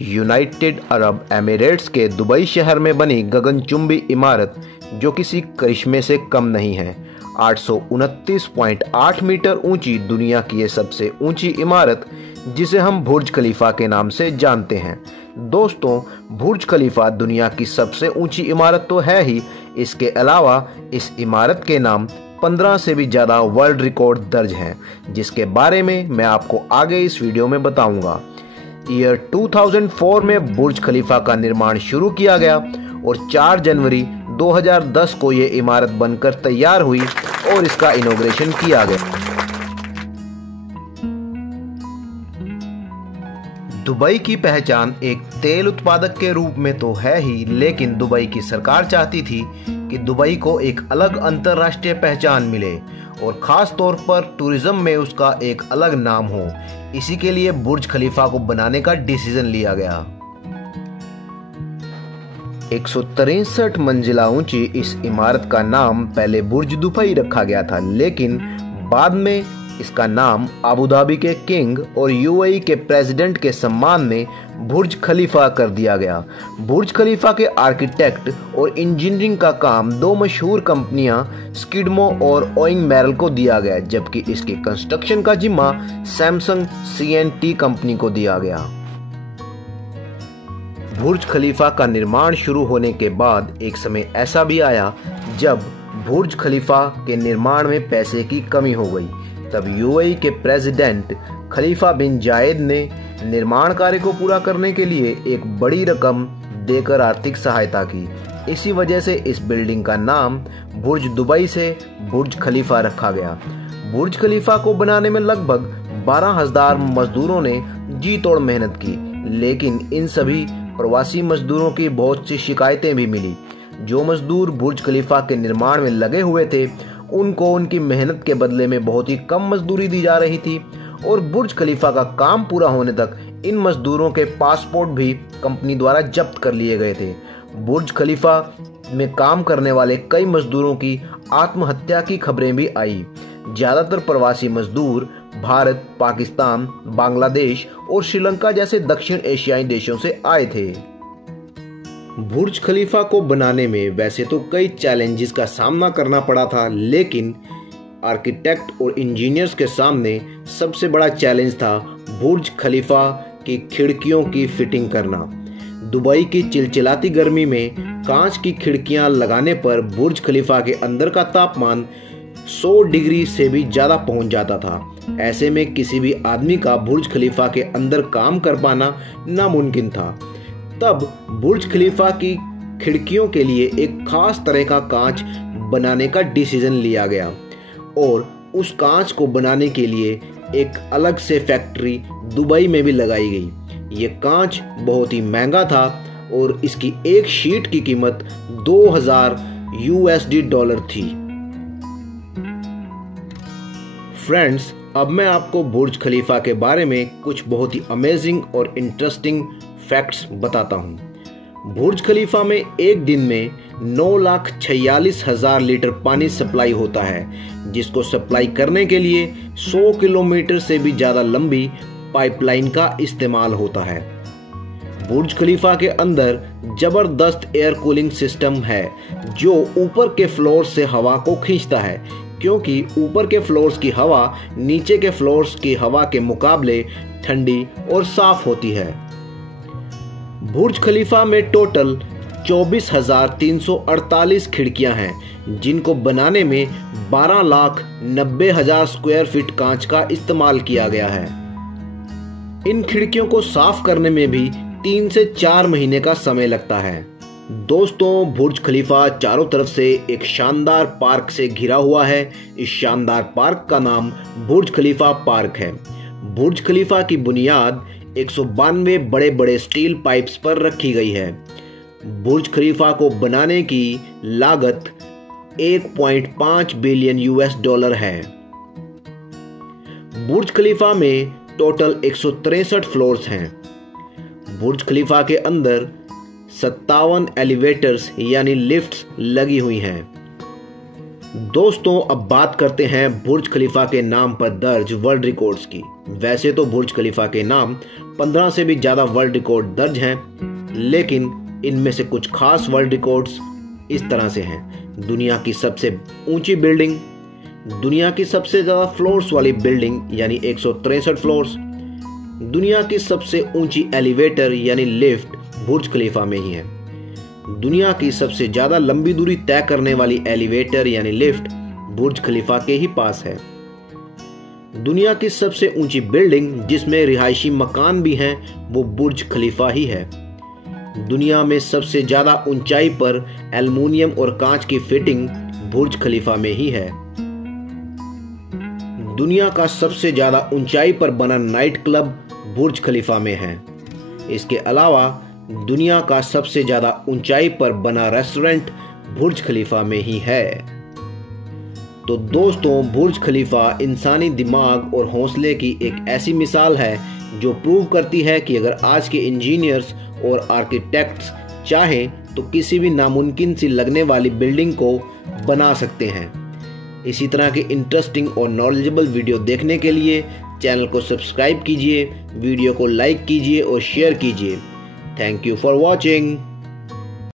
United Arab Emirates के Dubai शहर में बनी गगनचुंबी इमारत जो किसी करिश्मे से कम नहीं है। 829.8 मीटर ऊंची दुनिया की ये सबसे ऊंची इमारत जिसे हम बुर्ज खलीफा के नाम से जानते हैं। दोस्तों, बुर्ज खलीफा दुनिया की सबसे ऊंची इमारत तो है ही, इसके अलावा इस इमारत के नाम 15 से भी ज़्यादा वर्ल्ड रिकॉर्ड दर्ज हैं, जिसके बारे में मैं आपको आगे इस वीडियो में बताऊंगा। ईयर 2004 में बुर्ज खलीफा का निर्माण शुरू किया गया और 4 जनवरी 2010 को ये इमारत बनकर तैयार हुई और इसका इनॉग्रेशन किया गया। दुबई की पहचान एक तेल उत्पादक के रूप में तो है ही, लेकिन दुबई की सरकार चाहती थी कि दुबई को एक अलग अंतर्राष्ट्रीय पहचान मिले और ख़ास तौर पर टूरिज्म में उसका एक अलग नाम हो। इसी के लिए बुर्ज खलीफा को बनाने का डिसीजन लिया गया। 163 मंजिला ऊंची इस इमारत का नाम पहले बुर्ज दुबई रखा गया था, लेकिन बाद में इसका नाम अबू धाबी के किंग और यूएई के प्रेसिडेंट के सम्मान में बुर्ज खलीफा कर दिया गया। बुर्ज खलीफा के आर्किटेक्ट और इंजीनियरिंग का काम 2 मशहूर कंपनियां स्किडमो और ओइंग मैरल को दिया गया, जबकि इसके कंस्ट्रक्शन का जिम्मा सैमसंग CNT कंपनी को दिया गया। बुर्ज खलीफा का निर्माण शुरू होने के बाद एक समय ऐसा भी आया जब बुर्ज खलीफा के निर्माण में पैसे की कमी हो गई। तब यूएई के प्रेसिडेंट खलीफा बिन जायद ने निर्माण कार्य को पूरा करने के लिए एक बड़ी रकम देकर आर्थिक सहायता की। इसी वजह से इस बिल्डिंग का नाम बुर्ज दुबई से बुर्ज खलीफा रखा गया। बुर्ज खलीफा को बनाने में लगभग 12,000 मजदूरों ने जी तोड़ मेहनत की, लेकिन इन सभी प्रवासी मजदूरों की बहुत सी शिकायतें भी मिली। जो मजदूर बुर्ज खलीफा के निर्माण में लगे हुए थे उनको उनकी मेहनत के बदले में बहुत ही कम मजदूरी दी जा रही थी और बुर्ज खलीफा का काम पूरा होने तक इन मजदूरों के पासपोर्ट भी कंपनी द्वारा जब्त कर लिए गए थे। बुर्ज खलीफा में काम करने वाले कई मजदूरों की आत्महत्या की खबरें भी आई। ज्यादातर प्रवासी मजदूर भारत, पाकिस्तान, बांग्लादेश और श्रीलंका जैसे दक्षिण एशियाई देशों से आए थे। बुर्ज खलीफा को बनाने में वैसे तो कई चैलेंजेस का सामना करना पड़ा था, लेकिन आर्किटेक्ट और इंजीनियर्स के सामने सबसे बड़ा चैलेंज था बुर्ज खलीफा की खिड़कियों की फिटिंग करना। दुबई की चिलचिलाती गर्मी में कांच की खिड़कियां लगाने पर बुर्ज खलीफा के अंदर का तापमान 100 डिग्री से भी ज़्यादा पहुंच जाता था। ऐसे में किसी भी आदमी का बुर्ज खलीफा के अंदर काम कर पाना नामुमकिन था। तब बुर्ज खलीफा की खिड़कियों के लिए एक खास तरह का कांच बनाने का डिसीजन लिया गया और उस कांच को बनाने के लिए एक अलग से फैक्ट्री दुबई में भी लगाई गई। ये कांच बहुत ही महंगा था और इसकी एक शीट की कीमत $2,000 थी। फ्रेंड्स, अब मैं आपको बुर्ज खलीफा के बारे में कुछ बहुत ही अमेजिंग और इंटरेस्टिंग फैक्ट्स बताता हूँ। बुर्ज खलीफा में एक दिन में 9,46,000 लीटर पानी सप्लाई होता है, जिसको सप्लाई करने के लिए 100 किलोमीटर से भी ज़्यादा लंबी पाइपलाइन का इस्तेमाल होता है। बुर्ज खलीफा के अंदर जबरदस्त एयर कूलिंग सिस्टम है जो ऊपर के फ्लोर से हवा को खींचता है, क्योंकि ऊपर के फ्लोर्स की हवा नीचे के फ्लोर्स की हवा के मुकाबले ठंडी और साफ होती है। बुर्ज खलीफा में टोटल 24,348 खिड़कियां हैं, जिनको बनाने में 12,90,000 स्क्वायर फीट कांच का इस्तेमाल किया गया है। इन खिड़कियों को साफ करने में भी 3 से 4 महीने का समय लगता है। दोस्तों, बुर्ज खलीफा चारों तरफ से एक शानदार पार्क से घिरा हुआ है। इस शानदार पार्क का नाम बुर्ज खलीफा पार्क है। बुर्ज खलीफा की बुनियाद 192 बड़े बड़े स्टील पाइप्स पर रखी गई है। बुर्ज खलीफा को बनाने की लागत $1.5 बिलियन है। बुर्ज खलीफा में टोटल 163 फ्लोर्स हैं। बुर्ज खलीफा के अंदर 57 एलिवेटर्स यानी लिफ्ट्स लगी हुई हैं। दोस्तों, अब बात करते हैं बुर्ज खलीफा के नाम पर दर्ज वर्ल्ड रिकॉर्ड्स की। वैसे तो बुर्ज खलीफा के नाम 15 से भी ज़्यादा वर्ल्ड रिकॉर्ड दर्ज हैं, लेकिन इनमें से कुछ खास वर्ल्ड रिकॉर्ड्स इस तरह से हैं। दुनिया की सबसे ऊंची बिल्डिंग, दुनिया की सबसे ज़्यादा फ्लोर्स वाली बिल्डिंग यानी 163 फ्लोर्स, दुनिया की सबसे ऊंची एलिवेटर यानी लिफ्ट बुर्ज खलीफा में ही है, दुनिया की सबसे ज़्यादा लंबी दूरी तय करने वाली एलिवेटर यानी लिफ्ट बुर्ज खलीफा के ही पास है, दुनिया की सबसे ऊंची बिल्डिंग जिसमें रिहायशी मकान भी हैं वो बुर्ज खलीफा ही है, दुनिया में सबसे ज्यादा ऊंचाई पर एल्युमिनियम और कांच की फिटिंग बुर्ज खलीफा में ही है, दुनिया का सबसे ज्यादा ऊंचाई पर बना नाइट क्लब बुर्ज खलीफा में है। इसके अलावा दुनिया का सबसे ज्यादा ऊंचाई पर बना रेस्टोरेंट बुर्ज खलीफा में ही है। तो दोस्तों, बुर्ज खलीफा इंसानी दिमाग और हौसले की एक ऐसी मिसाल है जो प्रूव करती है कि अगर आज के इंजीनियर्स और आर्किटेक्ट्स चाहें तो किसी भी नामुमकिन सी लगने वाली बिल्डिंग को बना सकते हैं। इसी तरह के इंटरेस्टिंग और नॉलेजेबल वीडियो देखने के लिए चैनल को सब्सक्राइब कीजिए, वीडियो को लाइक कीजिए और शेयर कीजिए। Thank you for watching.